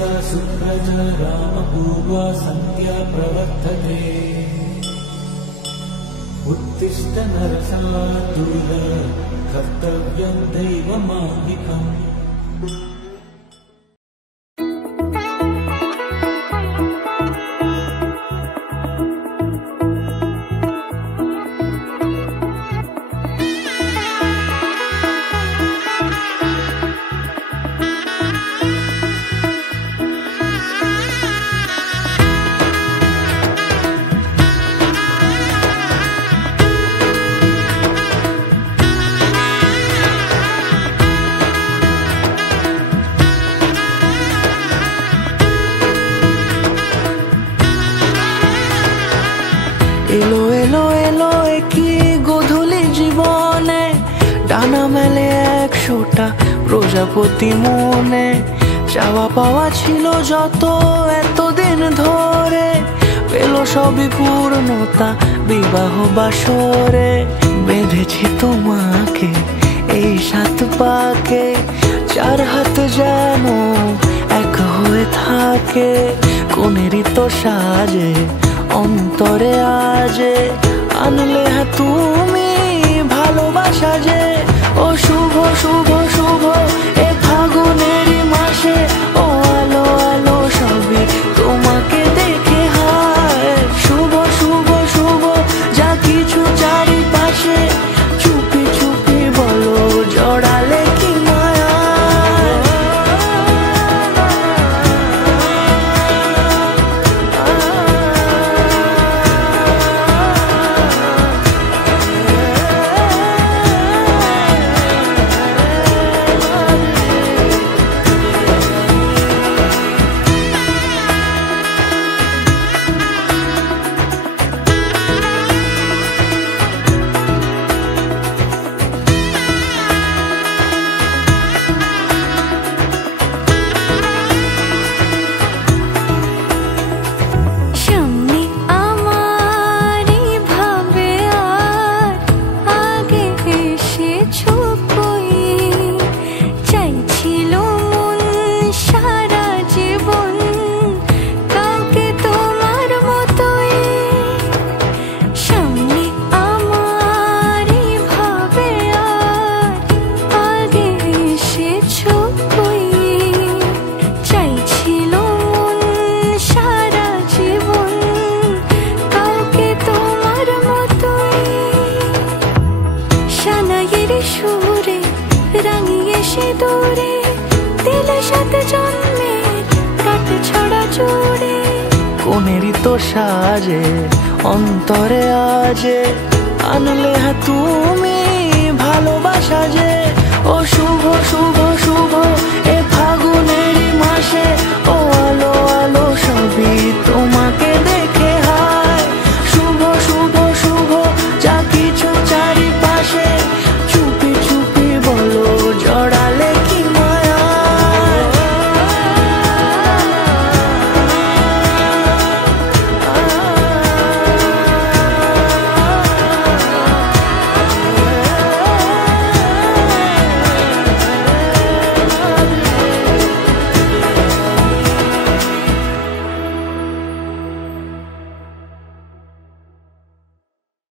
कौसल्या सुप्रजा रामपूर्वा सन्ध्या प्रवर्तते। उत्तिष्ठ नरशार्दूल कर्तव्यं दैवमान्विकम्। এলো এলো এলো একই গোধূলি জীবনে, ডানা মেলে 100টা প্রজাপতি মনে। চাওয়া পাওয়া ছিল যত এতদিন ধরে, পেল সবই পূর্ণতা বিবাহ বাসরে। বেঁধেছি তোমাকে এই 7 পাকে, 4 হাত যেন এক হয়ে থাকে। কোনেরই তো সাজে অন্তরে আজে, আনলে হ্যাঁ তুমি ভালোবাসা যে। ও শুভ শুভ শুভ এ ফাগুনেরই মাসে, ও আলো আলো সবে তোমাকে দেখে হায়। শুভ শুভ শুভ যা কিছু চারিপাশে, চুপি চুপি বলো জড়ালে কি মায়া। কোনেরই তো সাজে অন্তরে আজে, আনলে হ্যাঁ তুমি